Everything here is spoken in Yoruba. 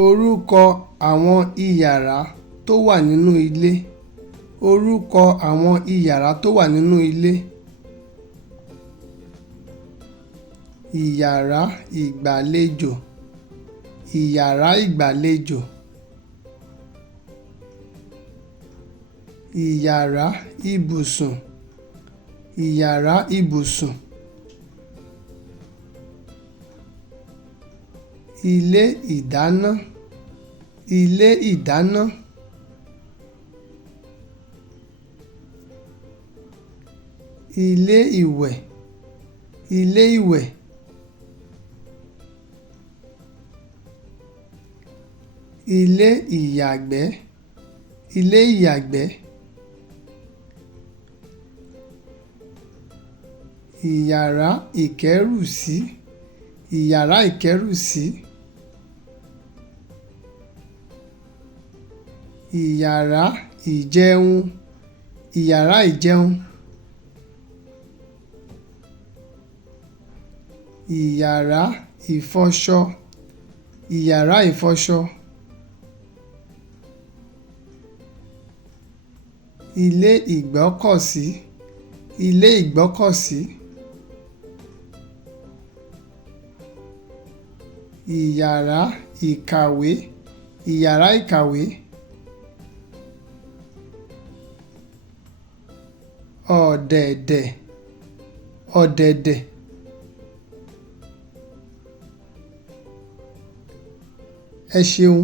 Orúkọ àwọn iyàrá tó wà nínú ilé. Orúkọ àwọn iyàrá tó wà nínú ilé. Ìyàrá ìgbàlejò. Ìyàrá ìgbàlejò. Ìyàrá ibùsùn. Ìyàrá ibùsùn. Ilé ìdáná. Ilé ìdáná. Ilé ìwẹ̀. Ilé ìwẹ̀. Ilé ìyàgbẹ́. Ilé ìyàgbẹ́. Ìyàrá ìkẹ́rùsí. Ìyàrá ìkẹ́rùsí. Ìyàrá ìjẹun. Ìyàrá ìjẹun. Ìyàrá ìfọṣọ. Ìyàrá ìfọṣọ. Ilé ìgbọ́kọ̀sí. Ilé ìgbọ́kọ̀sí. Ìyàrá ìkàwé. Ìyàrá ìkàwé. Ọ̀dẹ̀dẹ̀. Ọ̀dẹ̀dẹ̀. Ẹ ṣeun.